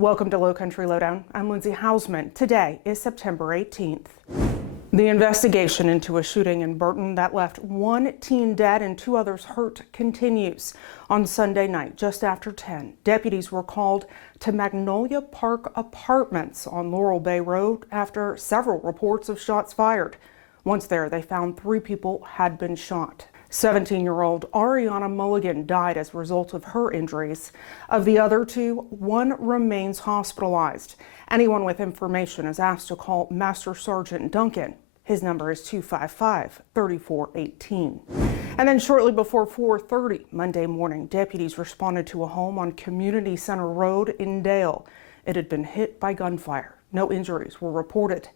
Welcome to Lowcountry Lowdown. I'm Lindsay Hausman. Today is September 18th. The investigation into a shooting in Burton that left one teen dead and two others hurt continues. On Sunday night, just after 10, deputies were called to Magnolia Park Apartments on Laurel Bay Road after several reports of shots fired. Once there, they found 3 people had been shot. 17-year-old Ariana Mulligan died as a result of her injuries. Of the other 2, one remains hospitalized. Anyone with information is asked to call Master Sergeant Duncan. His number is 255-3418. And then shortly before 4:30 Monday morning, deputies responded to a home on Community Center Road in Dale. It had been hit by gunfire. No injuries were reported.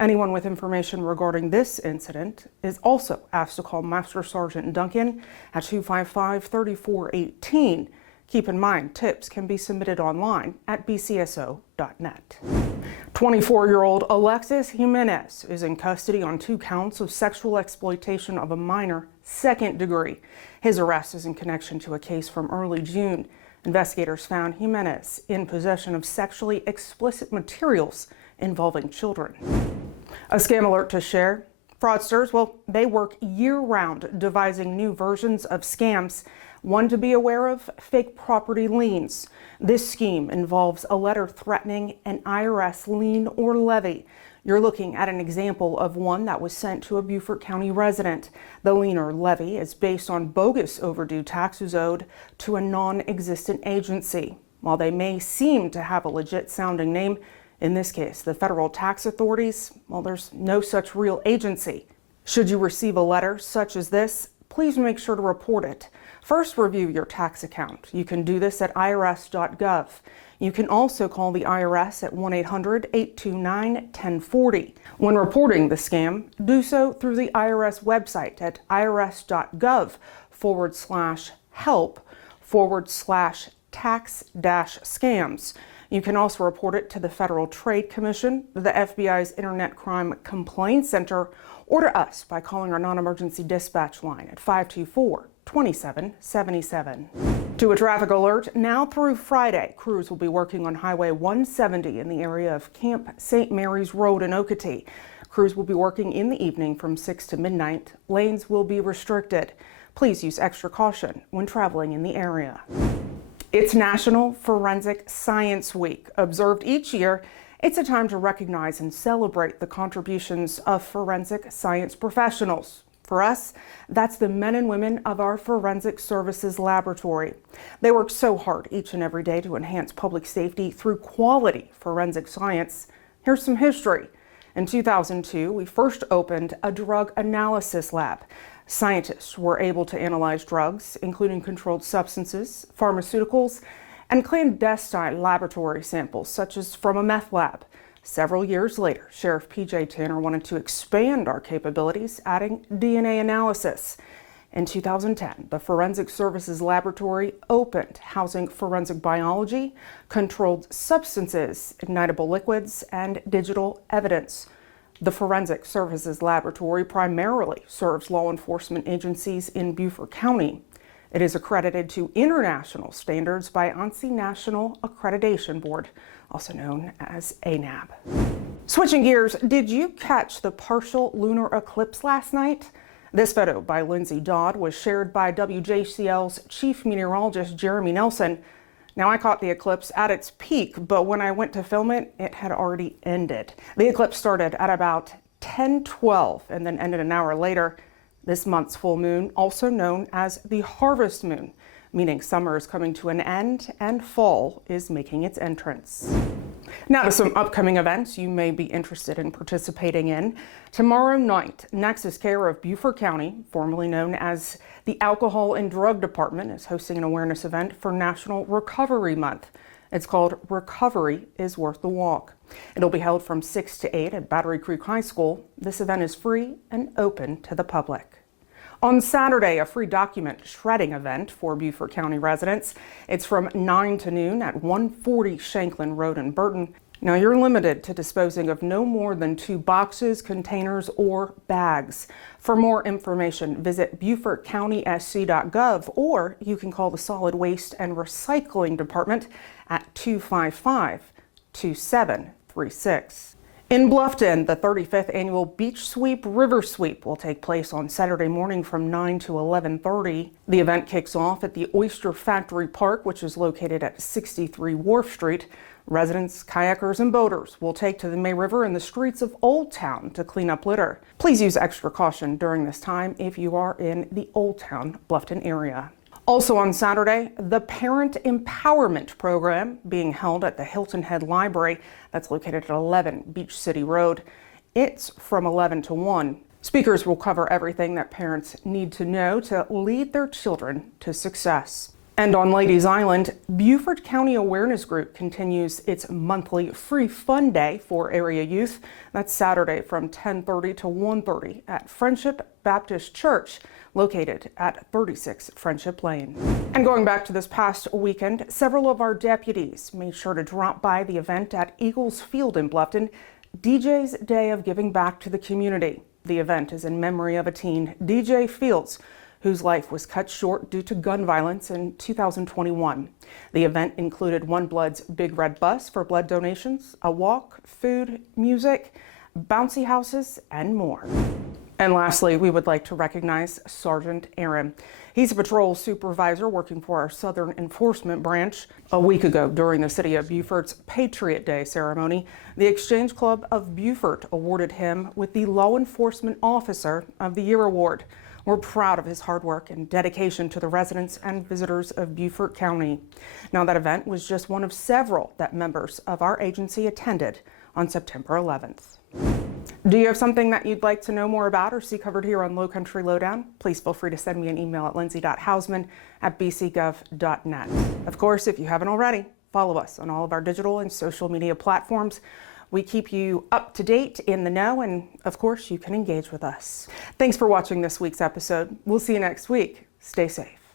Anyone with information regarding this incident is also asked to call Master Sergeant Duncan at 255-3418. Keep in mind, tips can be submitted online at bcso.net. 24-year-old Alexis Jimenez is in custody on 2 counts of sexual exploitation of a minor, 2nd degree. His arrest is in connection to a case from early June. Investigators found Jimenez in possession of sexually explicit materials involving children. A scam alert to share. Fraudsters, well, they work year-round devising new versions of scams. One to be aware of, fake property liens. This scheme involves a letter threatening an IRS lien or levy. You're looking at an example of one that was sent to a Beaufort County resident. The lien or levy is based on bogus overdue taxes owed to a non-existent agency. While they may seem to have a legit sounding name, in this case, the federal tax authorities, well, there's no such real agency. Should you receive a letter such as this, please make sure to report it. First, review your tax account. You can do this at irs.gov. You can also call the IRS at 1-800-829-1040. When reporting the scam, do so through the IRS website at irs.gov/help/tax-scams. You can also report it to the Federal Trade Commission, the FBI's Internet Crime Complaint Center, or to us by calling our non-emergency dispatch line at 524-2777. To a traffic alert, now through Friday, crews will be working on Highway 170 in the area of Camp St. Mary's Road in Okatie. Crews will be working in the evening from 6 to midnight. Lanes will be restricted. Please use extra caution when traveling in the area. It's National Forensic Science Week. Observed each year, it's a time to recognize and celebrate the contributions of forensic science professionals. For us, that's the men and women of our Forensic Services Laboratory. They work so hard each and every day to enhance public safety through quality forensic science. Here's some history. In 2002, we first opened a drug analysis lab. Scientists were able to analyze drugs, including controlled substances, pharmaceuticals, and clandestine laboratory samples, such as from a meth lab. Several years later, Sheriff P.J. Tanner wanted to expand our capabilities, adding DNA analysis. In 2010, the Forensic Services Laboratory opened, housing forensic biology, controlled substances, ignitable liquids, and digital evidence. The Forensic Services Laboratory primarily serves law enforcement agencies in Beaufort County. It is accredited to international standards by ANSI National Accreditation Board, also known as ANAB. Switching gears, did you catch the partial lunar eclipse last night? This photo by Lindsay Dodd was shared by WJCL's chief meteorologist Jeremy Nelson. Now, I caught the eclipse at its peak, but when I went to film it, it had already ended. The eclipse started at about 10:12 and then ended an hour later. This month's full moon, also known as the harvest moon, meaning summer is coming to an end and fall is making its entrance. Now to some upcoming events you may be interested in participating in. Tomorrow night, Nexus Care of Beaufort County, formerly known as the Alcohol and Drug Department, is hosting an awareness event for National Recovery Month. It's called Recovery is Worth the Walk. It'll be held from 6 to 8 at Battery Creek High School. This event is free and open to the public. On Saturday, a free document shredding event for Beaufort County residents. It's from 9 to noon at 140 Shanklin Road in Burton. Now, you're limited to disposing of no more than 2 boxes, containers, or bags. For more information, visit BeaufortCountySC.gov, or you can call the Solid Waste and Recycling Department at 255-2736. In Bluffton, the 35th annual Beach Sweep River Sweep will take place on Saturday morning from 9 to 11:30. The event kicks off at the Oyster Factory Park, which is located at 63 Wharf Street. Residents, kayakers, and boaters will take to the May River and the streets of Old Town to clean up litter. Please use extra caution during this time if you are in the Old Town, Bluffton area. Also on Saturday, the Parent Empowerment Program being held at the Hilton Head Library that's located at 11 Beach City Road. It's from 11 to 1. Speakers will cover everything that parents need to know to lead their children to success. And on Ladies Island, Beaufort County Awareness Group continues its monthly free fun day for area youth. That's Saturday from 10:30 to 1:30 at Friendship Baptist Church, located at 36 Friendship Lane. And going back to this past weekend, several of our deputies made sure to drop by the event at Eagles Field in Bluffton, DJ's Day of Giving Back to the Community. The event is in memory of a teen, DJ Fields, whose life was cut short due to gun violence in 2021. The event included One Blood's Big Red Bus for blood donations, a walk, food, music, bouncy houses, and more. And lastly, we would like to recognize Sergeant Aaron. He's a patrol supervisor working for our Southern Enforcement Branch. A week ago, during the City of Beaufort's Patriot Day ceremony, the Exchange Club of Beaufort awarded him with the Law Enforcement Officer of the Year Award. We're proud of his hard work and dedication to the residents and visitors of Beaufort County. Now, that event was just one of several that members of our agency attended on September 11th. Do you have something that you'd like to know more about or see covered here on Lowcountry Lowdown? Please feel free to send me an email at lindsay.hausman@bcgov.net. Of course, if you haven't already, follow us on all of our digital and social media platforms. We keep you up to date, in the know, and of course, you can engage with us. Thanks for watching this week's episode. We'll see you next week. Stay safe.